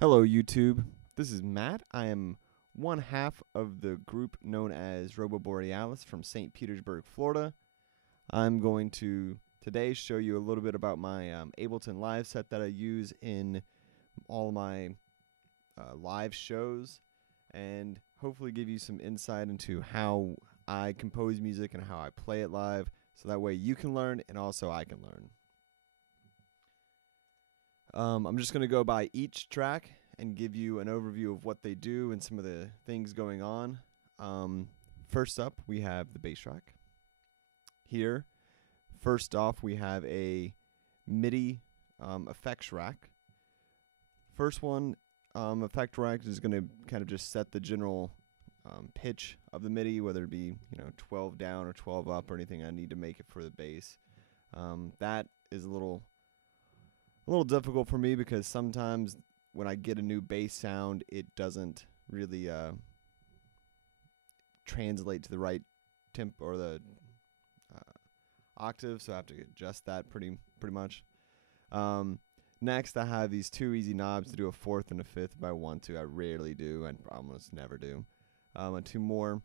Hello, YouTube. This is Matt. I am one half of the group known as roboBOREALIS from St. Petersburg, Florida. I'm going to today show you a little bit about my Ableton live set that I use in all my live shows and hopefully give you some insight into how I compose music and how I play it live so that way you can learn and also I can learn. I'm just going to go by each track and give you an overview of what they do and some of the things going on. First up, we have the bass track. Here, first off, we have a MIDI effects rack. First one, effect rack is going to kind of just set the general pitch of the MIDI, whether it be 12 down or 12 up or anything I need to make it for the bass. That is a little difficult for me because sometimes when I get a new bass sound, it doesn't really translate to the right temp or the octave, so I have to adjust that pretty much. Next, I have these two easy knobs to do a fourth and a fifth if I want to. I rarely do, and almost never do. And two more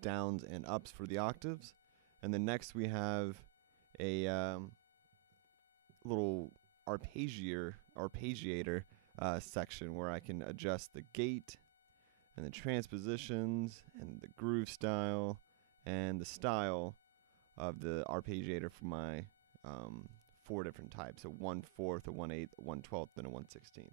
downs and ups for the octaves. And then next we have a little arpeggiator section where I can adjust the gate and the transpositions and the groove style and the style of the arpeggiator for my 4 different types: a 1/4, a 1/8, a 1/12, and a 1/16.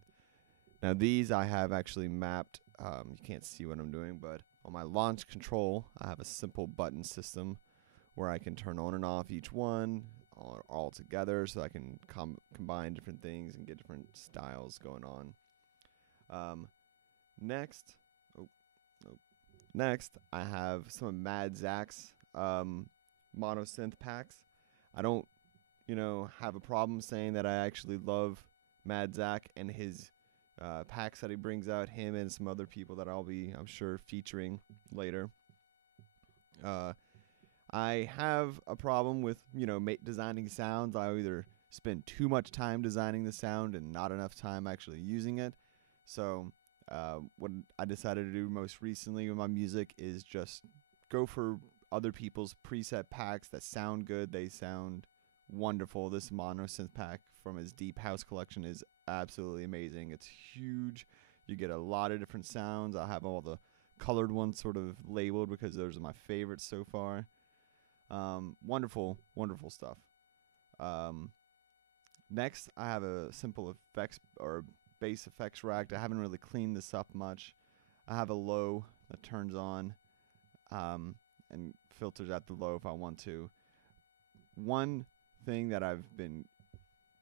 Now these I have actually mapped. You can't see what I'm doing, but on my launch control, I have a simple button system where I can turn on and off each one all together, so I can combine different things and get different styles going on. Next, I have some of Mad Zach's mono synth packs. I don't, have a problem saying that I actually love Mad Zach and his packs that he brings out, him and some other people that I'll be, I'm sure, featuring later. I have a problem with, designing sounds. I either spend too much time designing the sound and not enough time actually using it. So what I decided to do most recently with my music is just go for other people's preset packs that sound good. They sound wonderful. This mono synth pack from his Deep House collection is absolutely amazing. It's huge. You get a lot of different sounds. I'll have all the colored ones sort of labeled because those are my favorites so far. Wonderful stuff. Next, I have a simple effects or bass effects rack. I haven't really cleaned this up much. I have a low that turns on and filters out the low if I want to. One thing that I've been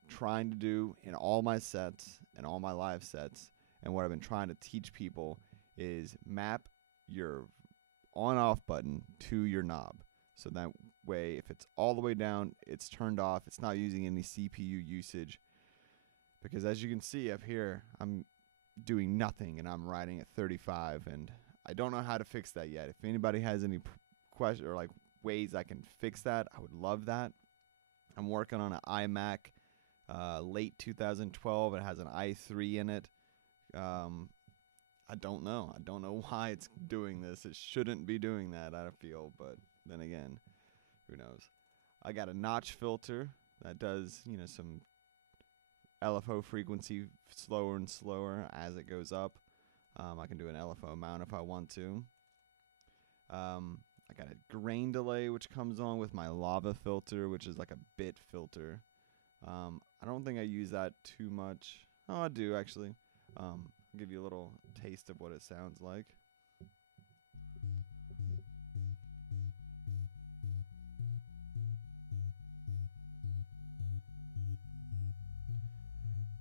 trying to do in all my sets and all my live sets, and what I've been trying to teach people, is map your on-off button to your knob. So that way, if it's all the way down, it's turned off. It's not using any CPU usage. Because as you can see up here, I'm doing nothing and I'm riding at 35. And I don't know how to fix that yet. If anybody has any questions or like ways I can fix that, I would love that. I'm working on an iMac late 2012. It has an i3 in it. I don't know. I don't know why it's doing this. It shouldn't be doing that, I feel, but then again, who knows? I got a notch filter that does, some LFO frequency slower and slower as it goes up. I can do an LFO mount if I want to. I got a grain delay which comes on with my lava filter, which is like a bit filter. I don't think I use that too much. Oh, I do actually. I'll give you a little taste of what it sounds like.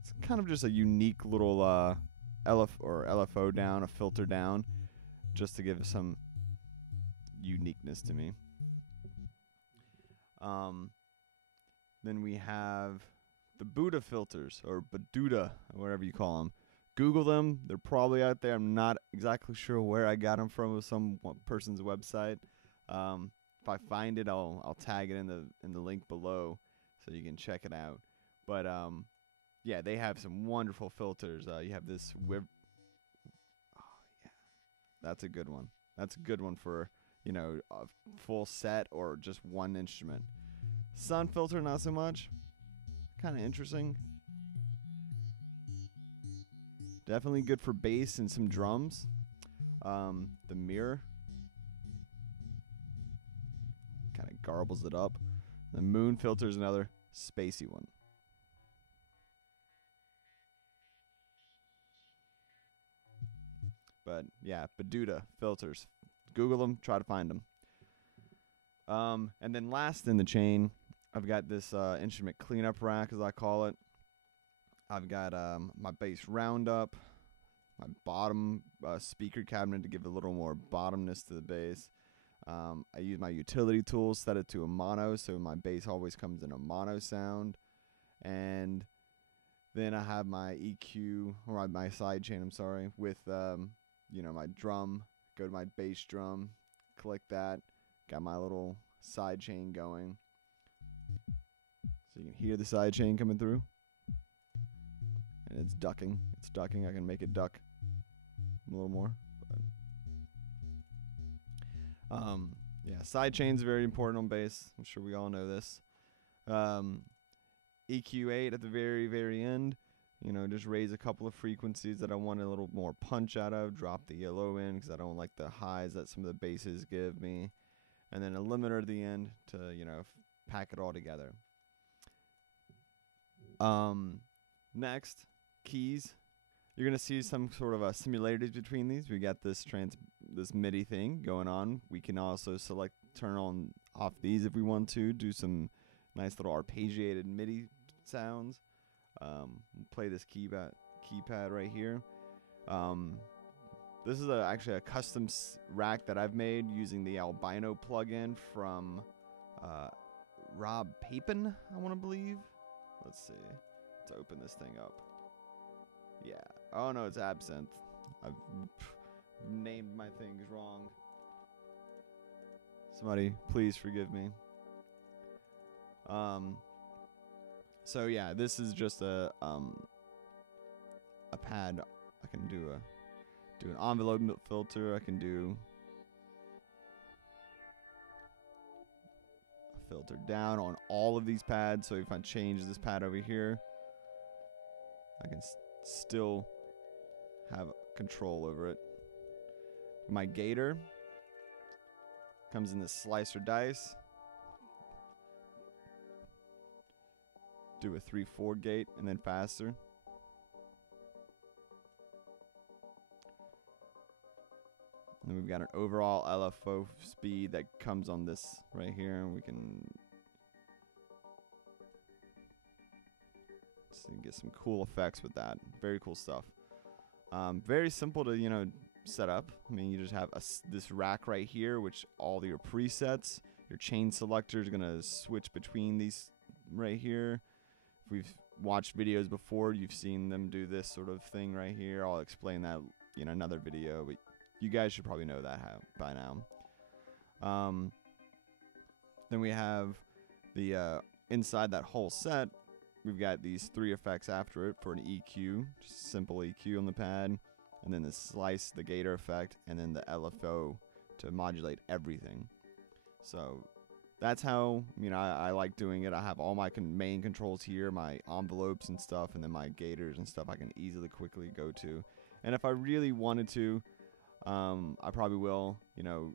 It's kind of just a unique little LFO down, a filter down, just to give some uniqueness to me. Then we have the Buddha filters, or Baduda, or whatever you call them. Google them. They're probably out there. I'm not exactly sure where I got them from, with some person's website. If I find it, I'll tag it in the link below so you can check it out. But yeah, they have some wonderful filters. You have this oh yeah, that's a good one. That's a good one for, you know, a full set or just one instrument. Sun filter, not so much. Kind of interesting. Definitely good for bass and some drums. The mirror kind of garbles it up. The moon filter is another spacey one. But yeah, Baduda filters. Google them, try to find them. And then last in the chain, I've got this instrument cleanup rack, as I call it. I've got my bass roundup, my bottom speaker cabinet to give a little more bottomness to the bass. I use my utility tools, set it to a mono, so my bass always comes in a mono sound. And then I have my EQ, or my side chain, I'm sorry, with, you know, my drum. Go to my bass drum, click that. Got my little side chain going. So you can hear the side chain coming through. And it's ducking. It's ducking. I can make it duck a little more. But yeah, side chain's very important on bass. I'm sure we all know this. EQ8 at the very, very end. You know, just raise a couple of frequencies that I want a little more punch out of. Drop the low in because I don't like the highs that some of the basses give me. And then a limiter at the end to, you know, pack it all together. Next, keys. You're gonna see some sort of similarities between these. We got this MIDI thing going on. We can also turn on off these if we want to. Do some nice little arpeggiated MIDI sounds. Play this keypad right here. This is actually a custom rack that I've made using the Albino plugin from Rob Papin, I want to believe. Let's see. Let's open this thing up. Yeah. Oh no, it's Absinthe. I've named my things wrong. Somebody, please forgive me. So yeah, this is just a pad. I can do an envelope filter. I can do a filter down on all of these pads. So if I change this pad over here, I can still have control over it. My gator comes in this slice or dice. Do a 3/4 gate and then faster. And then we've got an overall LFO speed that comes on this right here, and we can get some cool effects with that. Very cool stuff. Very simple to, you know, set up. I mean, you just have this rack right here, which all your presets, your chain selector is gonna switch between these right here. If we've watched videos before, you've seen them do this sort of thing right here. I'll explain that in another video, but you guys should probably know that by now. Then we have the inside that whole set, we've got these 3 effects after it for an EQ, just a simple EQ on the pad, and then the slice, the gator effect, and then the LFO to modulate everything. So that's how, you know, I like doing it. I have all my main controls here, my envelopes and stuff, and then my gators and stuff I can easily, quickly go to. And if I really wanted to, I probably will, you know,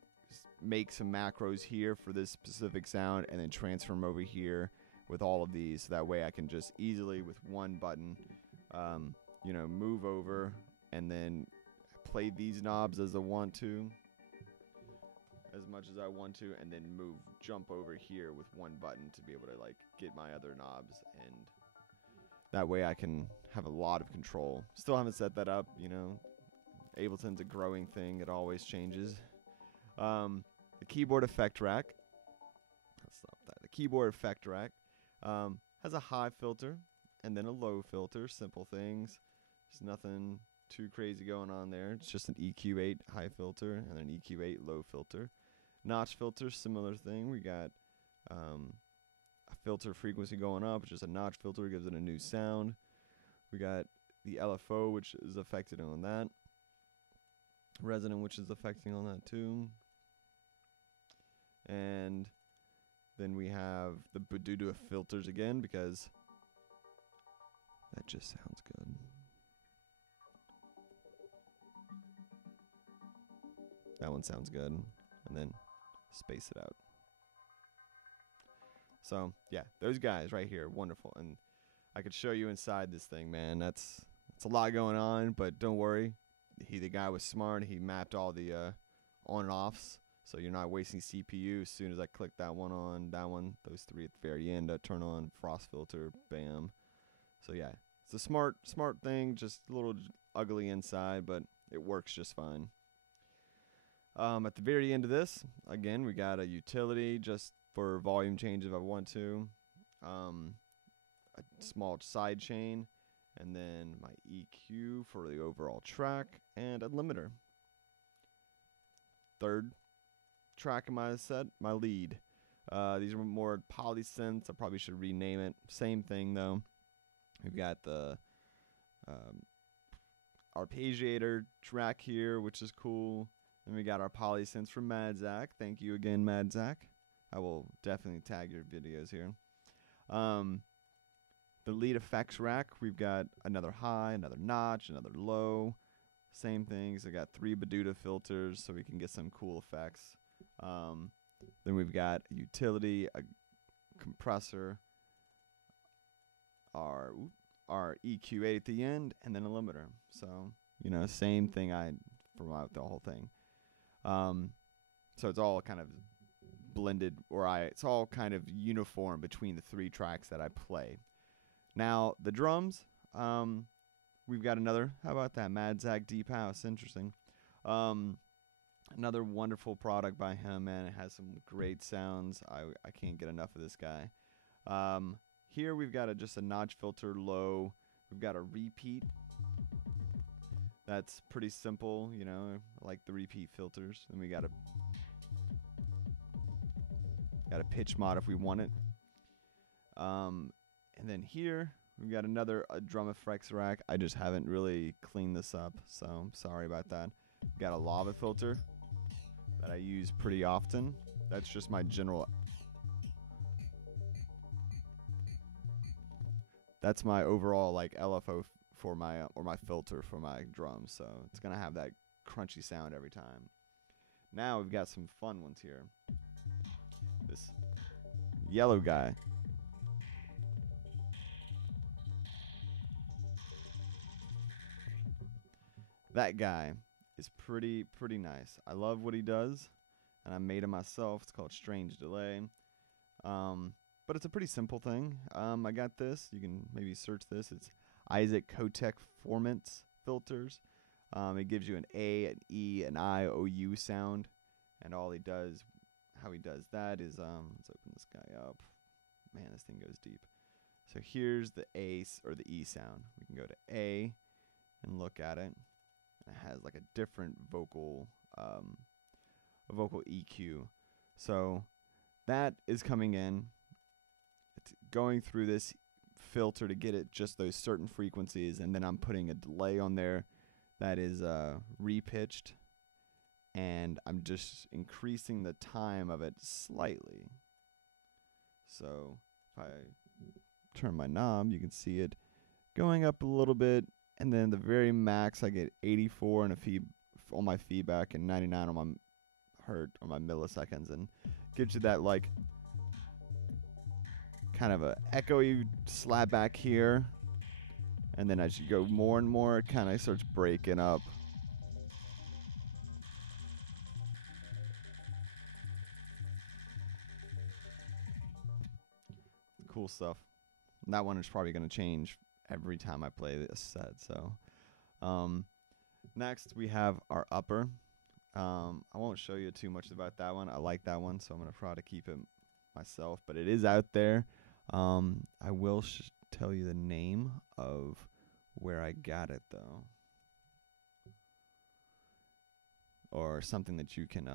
make some macros here for this specific sound and then transfer them over here with all of these. So that way I can just easily, with one button, you know, move over and then play these knobs as I want to, as much as I want to, and then jump over here with one button to be able to like get my other knobs, and that way I can have a lot of control. Still haven't set that up, you know. Ableton's a growing thing, it always changes. The keyboard effect rack. Let's stop that. The keyboard effect rack has a high filter and then a low filter, simple things. There's nothing too crazy going on there. It's just an EQ8 high filter and an EQ8 low filter. Notch filter, similar thing. We got a filter frequency going up, just a notch filter gives it a new sound. We got the LFO, which is affected on that. Resonant, which is affecting on that too. And then we have the Bududa filters again, because that just sounds good. That one sounds good. And then space it out. So yeah, those guys right here, wonderful. And I could show you inside this thing, man. That's a lot going on, but don't worry. The guy was smart. He mapped all the on and offs, so you're not wasting CPU. As soon as I click that one on, that one, those three at the very end, turn on frost filter, bam. So yeah, it's a smart thing. Just a little ugly inside, but it works just fine. At the very end of this, again, we got a utility just for volume change if I want to. A small side chain, and then my EQ for the overall track, and a limiter. Third track in my set, my lead. These are more polysynths. I probably should rename it. Same thing though. We've got the arpeggiator track here, which is cool. Then we got our polysynths from Mad Zach. Thank you again, Mad Zach. I will definitely tag your videos here. The lead effects rack, we've got another high, another notch, another low. Same things. I got 3 Bududa filters so we can get some cool effects. Then we've got a utility, a compressor, our EQ8 at the end, and then a limiter. So, you know, same thing throughout the whole thing. So it's all kind of blended, it's all kind of uniform between the 3 tracks that I play. Now, the drums, we've got another, how about that, Mad Zach Deep House, interesting. Another wonderful product by him, man. It has some great sounds. I can't get enough of this guy. Here we've got just a notch filter low. We've got a repeat. That's pretty simple, you know, I like the repeat filters. Then we got a pitch mod if we want it. And then here we've got another drum effects rack. I just haven't really cleaned this up, so I'm sorry about that. We've got a lava filter that I use pretty often. That's just my general. That's my overall like LFO for my or my filter for my drums, so it's gonna have that crunchy sound every time. Now we've got some fun ones here. This yellow guy. That guy is pretty nice. I love what he does, and I made it myself. It's called Strange Delay. But it's a pretty simple thing. I got this. You can maybe search this. It's Isaac Kotek Formants filters. It gives you an A, an E, an I, O, U sound, and all he does, how he does that is, let's open this guy up. Man, this thing goes deep. So here's the A or the E sound. We can go to A and look at it. It has like a different vocal EQ. So that is coming in. It's going through this filter to get it just those certain frequencies, and then I'm putting a delay on there that is repitched, and I'm just increasing the time of it slightly. So if I turn my knob, you can see it going up a little bit. And then the very max, I get 84 on my feedback and 99 on my milliseconds, and gives you that like kind of a echoey slap back here. And then as you go more and more, it kind of starts breaking up. Cool stuff. And that one is probably going to change every time I play this set. So next we have our upper. I won't show you too much about that one. I like that one, so I'm going to try to keep it myself, but it is out there. I will tell you the name of where I got it though, or something that you can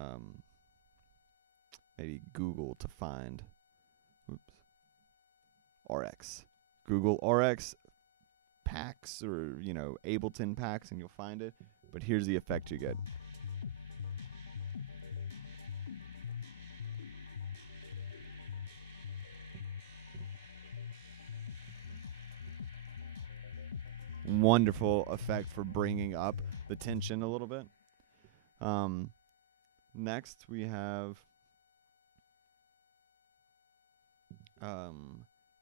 maybe Google to find. Oops. RX. Google RX packs or, you know, Ableton packs and you'll find it. But here's the effect you get. Wonderful effect for bringing up the tension a little bit. Next we have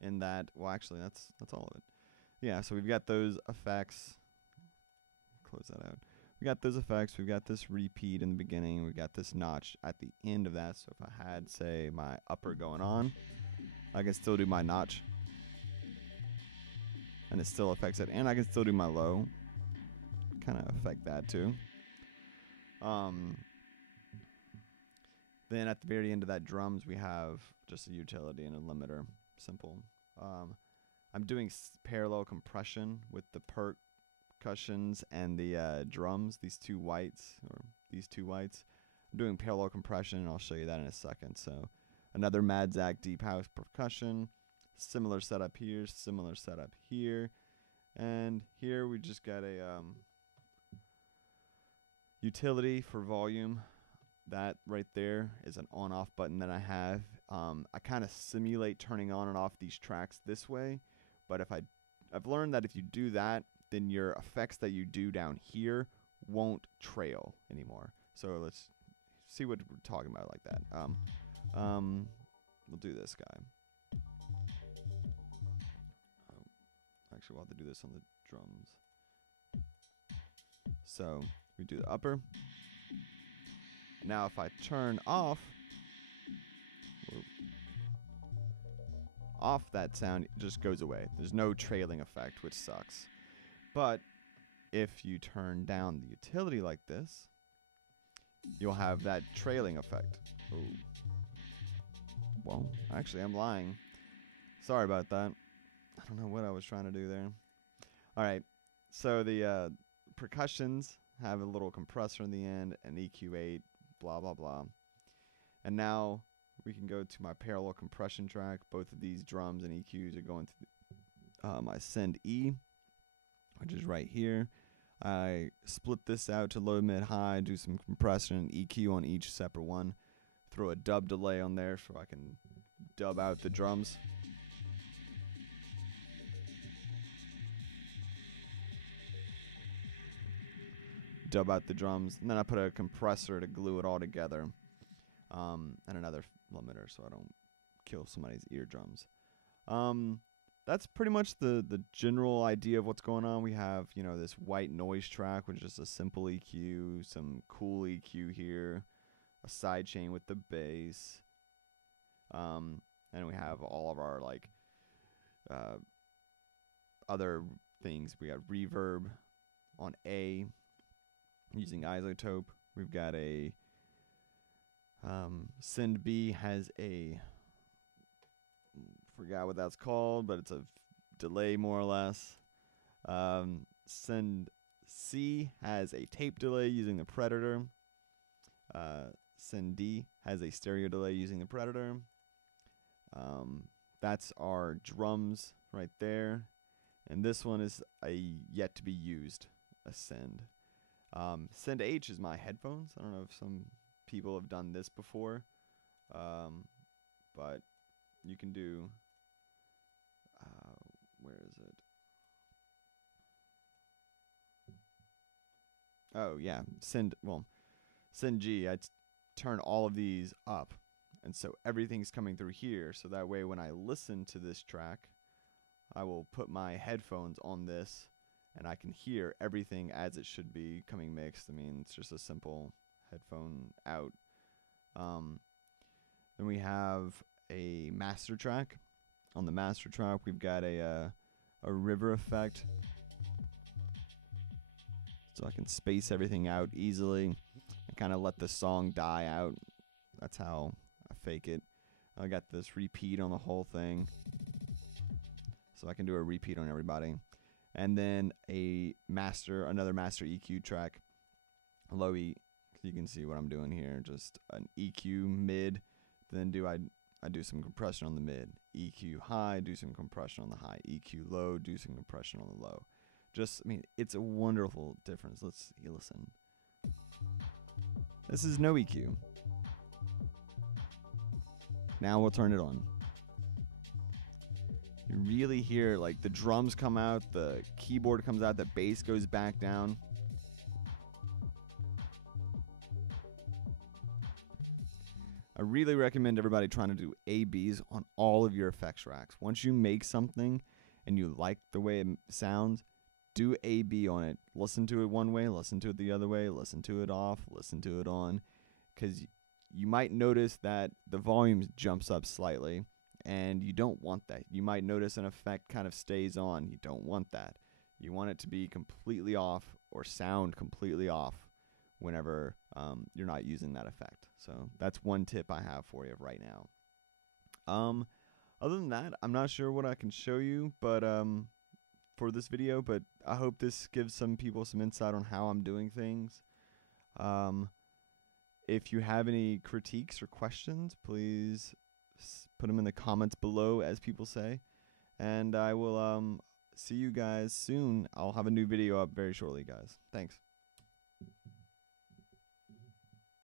in that, well, actually that's all of it. Yeah, so we've got those effects. Close that out. We got those effects. We've got this repeat in the beginning. We got this notch at the end of that. So if I had, say, my upper going on, I can still do my notch, and it still affects it. And I can still do my low, kind of affect that too. Then at the very end of that drums, we have just a utility and a limiter. Simple. I'm doing parallel compression with the percussions and the drums. These two whites. I'm doing parallel compression, and I'll show you that in a second. So another Mad Zach deep house percussion. Similar setup here. Similar setup here. And here we just got a utility for volume. That right there is an on-off button that I have. I kind of simulate turning on and off these tracks this way, but I've learned that if you do that, then your effects that you do down here won't trail anymore. So let's see what we're talking about like that. We'll do this guy. Actually, we'll have to do this on the drums. So we do the upper. Now if I turn off that sound, it just goes away. There's no trailing effect, which sucks. But if you turn down the utility like this, you'll have that trailing effect. Ooh. Well, actually, I'm lying. Sorry about that. I don't know what I was trying to do there. All right, so the percussions have a little compressor in the end, an EQ8, blah, blah, blah. And now we can go to my parallel compression track. Both of these drums and EQs are going to my send E, which is right here. I split this out to low, mid, high, do some compression and EQ on each separate one. Throw a dub delay on there so I can dub out the drums. Dub out the drums, and then I put a compressor to glue it all together, and another limiter so I don't kill somebody's eardrums. That's pretty much the general idea of what's going on. We have, you know, this white noise track, which is just a simple EQ, some cool EQ here, a sidechain with the bass, and we have all of our like other things. We got reverb on A, using isotope. We've got a send B has a, forgot what that's called, but it's a delay more or less. Send C has a tape delay using the Predator. Send D has a stereo delay using the Predator. That's our drums right there. And this one is a yet to be used send. Send H is my headphones. I don't know if some people have done this before, but you can do, where is it? Oh yeah, send G, I turn all of these up, and so everything's coming through here, so that way when I listen to this track, I will put my headphones on this, and I can hear everything as it should be coming mixed. I mean, it's just a simple headphone out. Then we have a master track. On the master track, we've got a river effect, so I can space everything out easily and kind of let the song die out. That's how I fake it. I got this repeat on the whole thing, so I can do a repeat on everybody. And then another master EQ track, low E. You can see what I'm doing here. Just an EQ mid, then I do some compression on the mid. EQ high, do some compression on the high. EQ low, do some compression on the low. Just, I mean, it's a wonderful difference. Let's listen. This is no EQ. Now we'll turn it on. You really hear, like, the drums come out, the keyboard comes out, the bass goes back down. I really recommend everybody trying to do A/Bs on all of your effects racks. Once you make something and you like the way it sounds, do A/B on it. Listen to it one way, listen to it the other way, listen to it off, listen to it on. Because you might notice that the volume jumps up slightly, and you don't want that. You might notice an effect kind of stays on. You don't want that. You want it to be completely off or sound completely off whenever you're not using that effect. So that's one tip I have for you right now. Other than that, I'm not sure what I can show you, but for this video, but I hope this gives some people some insight on how I'm doing things. If you have any critiques or questions, please put them in the comments below, as people say, and I will see you guys soon. I'll have a new video up very shortly, guys. Thanks.